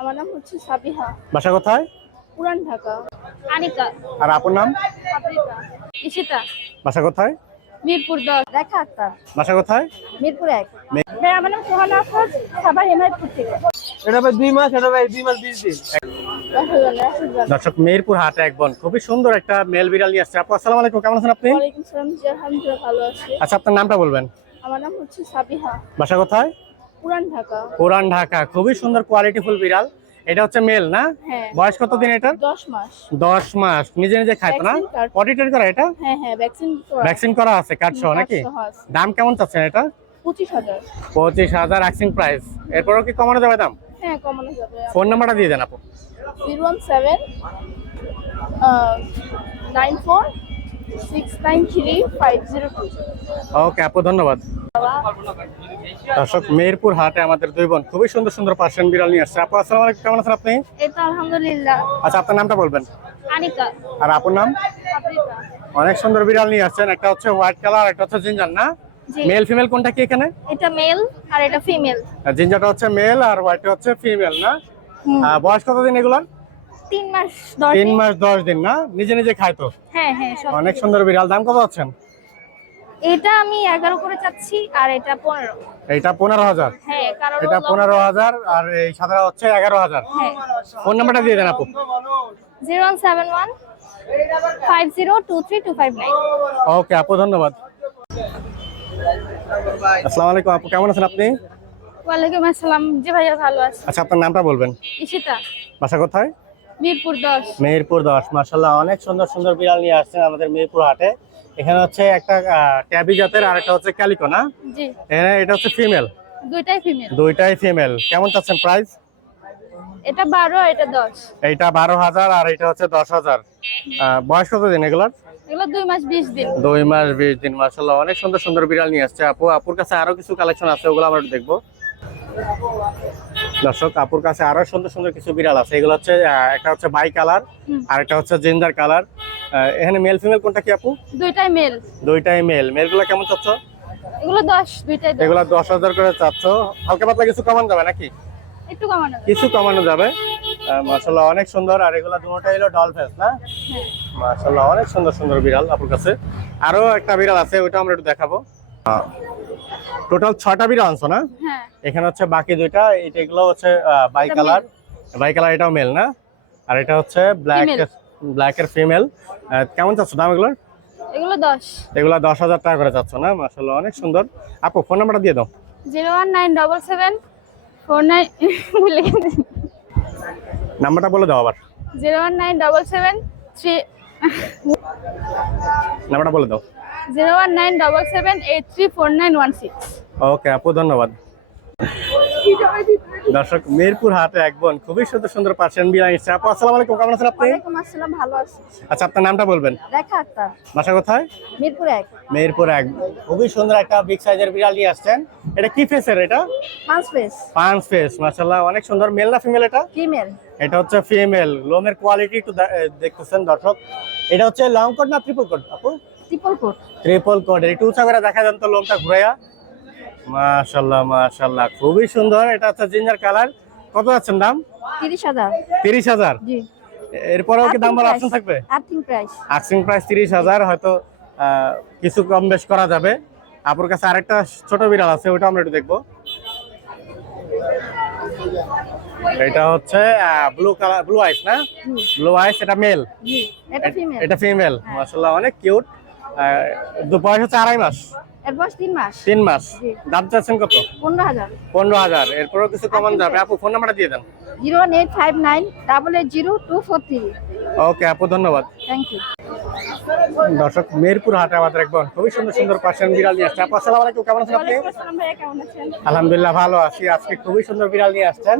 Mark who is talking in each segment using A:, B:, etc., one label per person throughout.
A: আমার নাম হচ্ছে সাবিহা।
B: বাসা কোথায়?
A: পুরান ঢাকা। আনিকা।
B: আর আপনার নাম?
A: আফ্রিকা
B: বাসা কোথায়?
A: মিরপুর দশ। দেখা আক্তার।
B: বাসা কোথায়?
A: মিরপুর এক। ভাই আমার নাম সোহানা আফরোজ। সাবা হেমায়তপুর থেকে।
C: এটা ভাই দুই মাস এটা ভাই দুই মাস বিশ দিন।
B: দর্শক মেহেরপুর হাটে এক বোন। খুবই সুন্দর একটা মেল বিড়াল নিয়ে আসছে। আপু আসসালামু আলাইকুম। কেমন আছেন আপনি?
A: ওয়ালাইকুম সালাম জি আলহামদুলিল্লাহ ভালো আছি।
B: আচ্ছা আপনার নামটা বলবেন?
A: আমার নাম হচ্ছে সাবিহা।
B: বাসা কোথায়?
A: পুরান ঢাকা।
B: খুবই সুন্দর কোয়ালিটিফুল বিড়াল। এটা হচ্ছে মেল না? বয়স কত দিন এটা
A: 10 মাস।
B: 10 মাস। নিজে নিজে খাইতো না? অডিটার করা এটা?
A: ভ্যাকসিন
B: করা। আছে কাটছো নাকি? দাম কেমন চাচ্ছেন এটা?
A: পঁচিশ হাজার।
B: পঁচিশ প্রাইস এরপরও কি কমানো যাবে দাম? ফোন নাম্বারটা দিয়ে দেন আপু।
A: 017 94
B: ওকে আপু ধন্যবাদ। দর্শক মেহেরপুর হাটে আমাদের দুই বোন খুবই সুন্দর সুন্দর পার্সিয়ান বিড়াল নিয়ে আসছে। আপু আসসালামু আলাইকুম কেমন আছেন আপনি?
A: আলহামদুলিল্লাহ।
B: আচ্ছা আপনার নামটা বলবেন? আর আপুর নাম? অনেক সুন্দর বিড়াল নিয়ে আসছেন একটা হচ্ছে হোয়াইট কালার একটা হচ্ছে জিঞ্জার না? মেল ফিমেল কোনটা কি এখানে?
A: এটা মেল আর এটা ফিমেল।
B: জিঞ্জারটা হচ্ছে মেল আর হোয়াইটটা হচ্ছে ফিমেল না? বয়স কতদিন এগুলার?
A: তিন মাস দশ
B: তিন মাস দশ দিন না? নিজে নিজে খায় তো?
A: হ্যাঁ হ্যাঁ
B: অনেক সুন্দর বিড়াল। দাম কত আছেন
A: এটা আমি এগারো করে চাচ্ছি আর এটা পনেরো।
B: এইটা পনেরো হাজার।
A: হ্যাঁ
B: এটা পনেরো হাজার আর এই সাদা হচ্ছে এগারো হাজার।
A: হ্যাঁ।
B: ফোন নাম্বারটা দিয়ে দেন আপু।
A: Zero one seven one five zero two three two five nine.
B: Okay আপু ধন্যবাদ। আসসালামু আলাইকুম আপু কেমন আছেন আপনি?
A: ওয়ালাইকুম আসসালাম। জি ভাইয়া ভালো আছি।
B: আচ্ছা আপনার নামটা বলবেন।
A: ইশিতা
B: বাসা কোথায়?
A: মিরপুর দশ।
B: মেহেরপুর দশ মার্শাল্লাহ অনেক সুন্দর সুন্দর বিড়াল নিয়ে আসছেন আমাদের মেহেরপুর হাটে। এখানে হচ্ছে একটা ট্যাবি জাতের আর একটা হচ্ছে ক্যালিকো না?
A: জি।
B: এটা হচ্ছে ফিমেল।
A: দুইটাই ফিমেল।
B: দুইটাই ফিমেল। কেমন চাচ্ছেন প্রাইস?
A: এটা বারো এটা দশ।
B: এইটা বারো হাজার আর এটা হচ্ছে দশ হাজার। আহ, বয়স কত দিন এগুলোর?
A: এগুলো দুই মাস বিশ দিন।
B: দুই মাস বিশ দিন মার্শাল্লাহ অনেক সুন্দর সুন্দর বিড়াল নিয়ে আসছে আপু। আপুর কাছে আরও কিছু কালেকশন আছে ওগুলো আমরা দেখব। দর্শক আপুর কাছে আরও সুন্দর সুন্দর কিছু বিড়াল আছে। এগুলো হচ্ছে একটা হচ্ছে বাই কালার আর একটা হচ্ছে জিঞ্জার কালার। এখানে মেল ফিমেল কোনটা কি আপু?
A: দুইটাই মেল।
B: দুইটাই মেল। মেলগুলো কেমন চাচ্ছ?
A: এগুলো দশ দুইটাই দশ।
B: এগুলো দশ হাজার করে চাচ্ছ। হালকা পাতলা কিছু কমানো যাবে নাকি?
A: একটু কমানো যাবে।
B: কিছু কমানো যাবে। মাসাল্লাহ অনেক সুন্দর। আর এগুলো দুটোটাই হলো ডল ফেস না?
A: হ্যাঁ।
B: মাসাল্লাহ অনেক সুন্দর সুন্দর বিড়াল আপুর কাছে। আরও একটা বিড়াল আছে ওইটা আমরা একটু দেখাবো। টোটাল ছয়টা বিড়াল আনছো না?
A: হ্যাঁ।
B: এখানে হচ্ছে বাকি দুইটা এটা এগুলো হচ্ছে বাই কালার বাই কালার এটাও মেল না? আর এটা হচ্ছে ব্ল্যাক ব্ল্যাক এর ফিমেল কেমন চাচ্ছ দাম এগুলোর?
A: এগুলো দশ।
B: এগুলো দশ হাজার টাকা করে চাচ্ছ না? মাসাল্লাহ অনেক সুন্দর। আপু ফোন নাম্বারটা দিয়ে দাও।
A: Zero one nine double seven four nine ভুলে গেছি।
B: নাম্বারটা বলে দাও আবার।
A: Zero one nine double seven three
B: নাম্বারটা বলে দাও।
A: Zero one nine double seven eight three four nine one six.
B: Okay আপু ধন্যবাদ। দর্শক মিরপুর হাটে এক বোন খুবই সুন্দর সুন্দর পার্সিয়ান বিড়াল এসেছে আপু আসসালামু আলাইকুম কেমন আছেন আপনি?
A: ওয়ালাইকুম আসসালাম ভালো আছি।
B: আচ্ছা আপনার নামটা বলবেন?
A: দেখা আক্তার।
B: বাসা কোথায়?
A: মিরপুর এক।
B: মিরপুর এক। খুবই সুন্দর একটা বিগ সাইজের বিড়াল নিয়ে আসছেন। এটা কি ফেসের এটা?
A: পাঁচ পেস
B: পাঁচ ফেস মাশাআল্লাহ অনেক সুন্দর। মেল না ফিমেল এটা?
A: ফিমেল
B: এটা হচ্ছে ফিমেল লোমের কোয়ালিটি একটু দেখতেছেন দর্শক। এটা হচ্ছে লং কোট না ট্রিপল কোট আপু?
A: ট্রিপল কোট
B: ট্রিপল কোট একটু উঁচা করে দেখা যান তো লোমটা ঘুরাইয়া। মাশাল্লাহ মাশাল্লাহ। খুবই সুন্দর। এটা হচ্ছে জিঞ্জার কালার কত যাচ্ছেন দাম?
A: তিরিশ হাজার।
B: তিরিশ হাজার?
A: জি।
B: এরপরেও কি দাম বলার অপশন থাকবে?
A: আর্থিং প্রাইস
B: আক্সিং প্রাইস তিরিশ হাজার হয়তো আহ, কিছু কম বেশ করা যাবে। আপুর কাছে আরেকটা ছোট বিড়াল আছে ওটা আমরা একটু দেখব। এটা হচ্ছে ব্লু কালার ব্লু আইস না? ব্লু আইস এটা মেল
A: এটা ফিমেল
B: এটা ফিমেল মাশাআল্লাহ অনেক কিউট বয়স হচ্ছে আড়াই মাস।
A: এর বয়স তিন মাস।
B: তিন মাস। দাম চাচ্ছেন কত?
A: পনেরো হাজার।
B: পনেরো হাজার। এরপরেও কিছু কমান যাবে। আপু ফোন নাম্বারটা দিয়ে দেন।
A: Zero one eight five nine double eight zero two four three.
B: Okay আপু ধন্যবাদ।
A: Thank you.
B: দর্শক মেহেরপুর হাটে আমাদের একবার খুবই সুন্দর সুন্দর পার্সিয়ান বিড়াল নিয়ে আসছে। আপু আসসালামু আলাইকুম কেমন আছেন আপনি? আলহামদুলিল্লাহ ভালো আছি। আজকে খুবই সুন্দর বিড়াল নিয়ে আসছেন।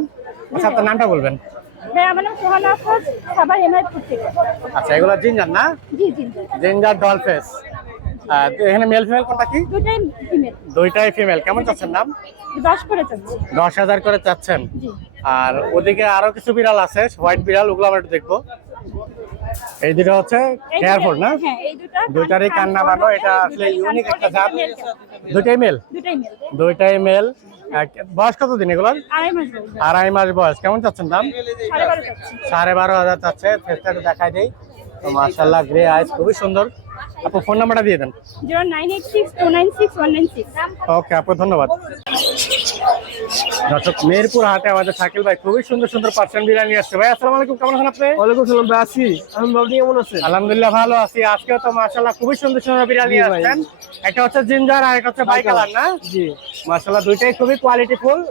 B: আচ্ছা আপনার নামটা বলবেন?
A: ভাইয়া আমার নাম সোহানা আফরোজ। সাবা হেমায়তপুর থেকে।
B: আচ্ছা এগুলো জিঞ্জার না?
A: জি
B: জিঞ্জার। ডল ফেস এখানে মেল ফিমেল কোনটা কি?
A: ফিমেল।
B: দুইটাই ফিমেল। কেমন চাচ্ছেন নাম?
A: দশ করে চাচ্ছি।
B: দশ হাজার করে চাচ্ছেন।
A: জি।
B: আর ওদিকে আরও কিছু বিড়াল আছে হোয়াইট বিড়াল ওগুলো আমরা একটু দেখব। এই দুটো হচ্ছে
A: এই
B: না?
A: হ্যাঁ
B: দুইটারই কান্না
A: কান
B: বানো এটা
A: হ্যাঁ,
B: আসলে ইউনিক একটা জাত। দুইটাই মেল দুইটাই মেল বয়স কত দিন এগুলোর?
A: আড়াই মাস
B: বয়স। কেমন চাচ্ছেন দাম?
A: সাড়ে বারো
B: হাজার চাচ্ছে। ফেসটা দেখাই দেই। তো মার্শাল্লাহ গ্রে আইস খুবই সুন্দর। আপু ফোন নাম্বারটা দিয়ে দেন। ওকে আপু ধন্যবাদ। দর্শক মেহেরপুর হাটে আমাদের শাকিল ভাই খুবই সুন্দর সুন্দর পার্সেন্ট বিরিয়ানি আসছে। ভাই আসসালামু আলাইকুম কেমন আছেন আপনি?
C: ওয়ালাইকুম সালাম ভাই আছি। আমি কেমন আছেন?
B: আলহামদুলিল্লাহ ভালো আছি। আজকে তো মার্শাল্লাহ খুবই সুন্দর সুন্দর বিরিয়ানি আসছেন একটা হচ্ছে জিঞ্জার আর একটা হচ্ছে বাই কালার না?
C: জি।
B: মার্শাল্লাহ দুইটাই খুবই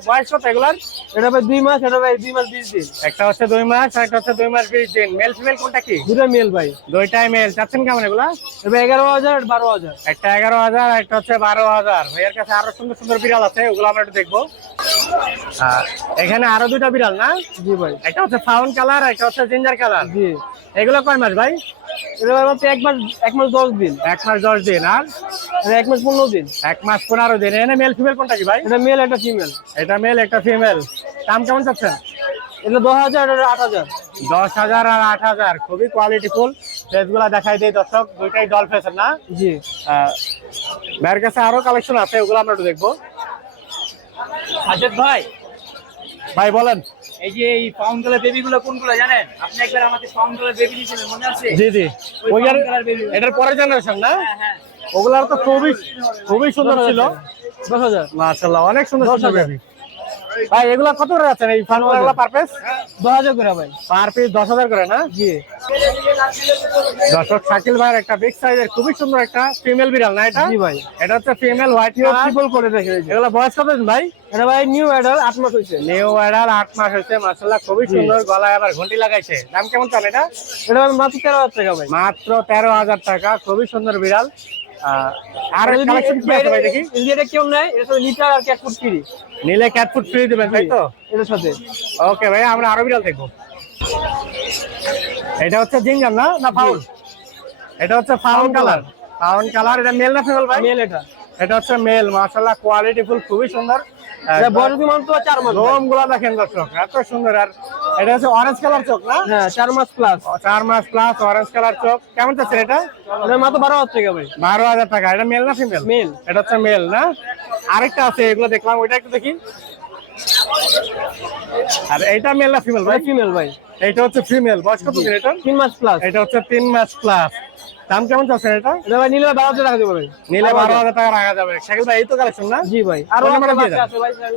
B: বয়স কত এগুলার?
C: এটা ভাই দুই মাস এটা ভাই দুই মাস বিশ দিন।
B: একটা হচ্ছে দুই মাস আর একটা হচ্ছে দুই মাস বিশ দিন। মেল ফিমেল কোনটা কি?
C: দুটা মেল ভাই।
B: দুইটাই মেল। চাচ্ছেন কেমন এগুলা?
C: এটা ভাই এগারো হাজার আর বারো হাজার।
B: একটা এগারো হাজার একটা হচ্ছে বারো হাজার। ভাইয়ের কাছে আরও সুন্দর সুন্দর বিড়াল আছে ওগুলো আমরা একটু দেখব। আর এখানে আরও দুটা বিড়াল না?
C: জি ভাই।
B: একটা হচ্ছে ফাউন কালার একটা হচ্ছে জিঞ্জার কালার।
C: জি।
B: এগুলো কয় মাস ভাই?
C: ভাই মাত্র এক মাস এক মাস দশ দিন।
B: এক মাস দশ দিন আর?
C: এক মাস পনেরো দিন।
B: এক মাস পনেরো দিন। এখানে মেল ফিমেল কোনটা কি ভাই?
C: এটা মেল একটা ফিমেল
B: এটা মেল একটা ফিমেল দাম কেমন চাচ্ছেন?
C: এটা দশ হাজার আট হাজার।
B: দশ হাজার আর আট হাজার। খুবই কোয়ালিটি ফুল। ফেসগুলা দেখাই দিই দর্শক দুইটাই ডল ফেসের না?
C: জি।
B: ভাইয়ের কাছে আরও কালেকশন আছে ওগুলো আমরা একটু দেখব।
D: সাজেদ ভাই।
B: ভাই বলেন।
D: এই যে এই পাউন্ড কালার বেবি গুলো কোনগুলো জানেন? আপনি একবার আমাকে পাউন্ড কালার বেবি দিয়েছিলেন মনে আছে?
B: জি জি।
D: ওই baby।
B: এটার পরের জেনারেশন না?
D: হ্যাঁ হ্যাঁ।
B: ওগুলার তো খুবই খুবই সুন্দর ছিল।
C: দশ হাজার।
B: মাশাআল্লাহ অনেক সুন্দর সুন্দর বেবি ভাই এগুলা কত করে এই পার পিস
C: দশ হাজার করে ভাই।
B: পার পিস দশ হাজার করে না?
C: জি।
B: দর্শক শাকিল ভাইয়ের একটা বিগ সাইজের খুবই সুন্দর একটা ফিমেল বিড়াল না এটা?
C: জি ভাই।
B: এটা হচ্ছে ফিমেল হোয়াইট
C: ট্রিপল করে
B: এগুলা বয়স কত ভাই?
C: এটা ভাই নিউ অ্যাডাল আট মাস হয়েছে।
B: নিউ ওয়াইডাল আট মাস হয়েছে মাশাআল্লাহ খুবই সুন্দর গলায় আবার ঘন্টি লাগাইছে। দাম কেমন চান এটা?
C: এটা মাত্র তেরো হাজার টাকা ভাই।
B: মাত্র তেরো হাজার টাকা খুবই সুন্দর বিড়াল। আর কালেকশন কি আছে ভাই দেখি।
C: যদি এটা কেউ নেয় এটা তো লিটার আর ক্যাট ফুড ফ্রি
B: নিলে ক্যাট ফুড ফ্রি দিবেন তাই তো?
C: এটার সাথে।
B: ওকে ভাই আমরা আরও বিড়াল দেখব। এটা হচ্ছে না? না ফাউল? এটা হচ্ছে ফাউন কালার। ফাউন কালার এটা মেল না ফিমেল ভাই?
C: মেল এটা।
B: এটা হচ্ছে মেল মাশাআল্লাহ কোয়ালিটি ফুল খুবই সুন্দর।
C: এটা মাত্র চার মাস ভাই।
B: লোমগুলা দেখেন দর্শক এত সুন্দর। আর এটা হচ্ছে অরেঞ্জ কালার চোখ না?
C: হ্যাঁ চার মাস প্লাস
B: চার মাস প্লাস অরেঞ্জ কালার চোখ। কেমন যাচ্ছে এটা?
C: এটা মাত্র বারো হাজার টাকা ভাই।
B: বারো হাজার টাকা। এটা মেল না ফিমেল
C: মেল
B: এটা হচ্ছে মেল না? আরেকটা আছে এগুলো দেখলাম। ওইটা একটু দেখি। আর এটা মেল না ফিমেল ভাই?
C: ভাই ফিমেল ভাই।
B: এটা হচ্ছে ফিমেল বয়স কত দিন এটা?
C: তিন মাস প্লাস
B: এটা হচ্ছে তিন মাস প্লাস দাম কেমন চাচ্ছেন এটা?
C: এটা ভাই নিলে বারো হাজার টাকা দেবো ভাই।
B: নিলে বারো হাজার টাকা রাখা যাবে। শাকিল ভাই এই তো কালেকশন না?
C: জি ভাই।
B: আর নাম্বারটা দিয়ে দেন।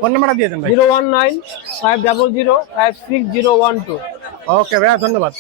B: ফোন নাম্বারটা দিয়ে দেন ভাই।
C: Zero one nine five double zero five six zero one two.
B: Okay ভাইয়া ধন্যবাদ।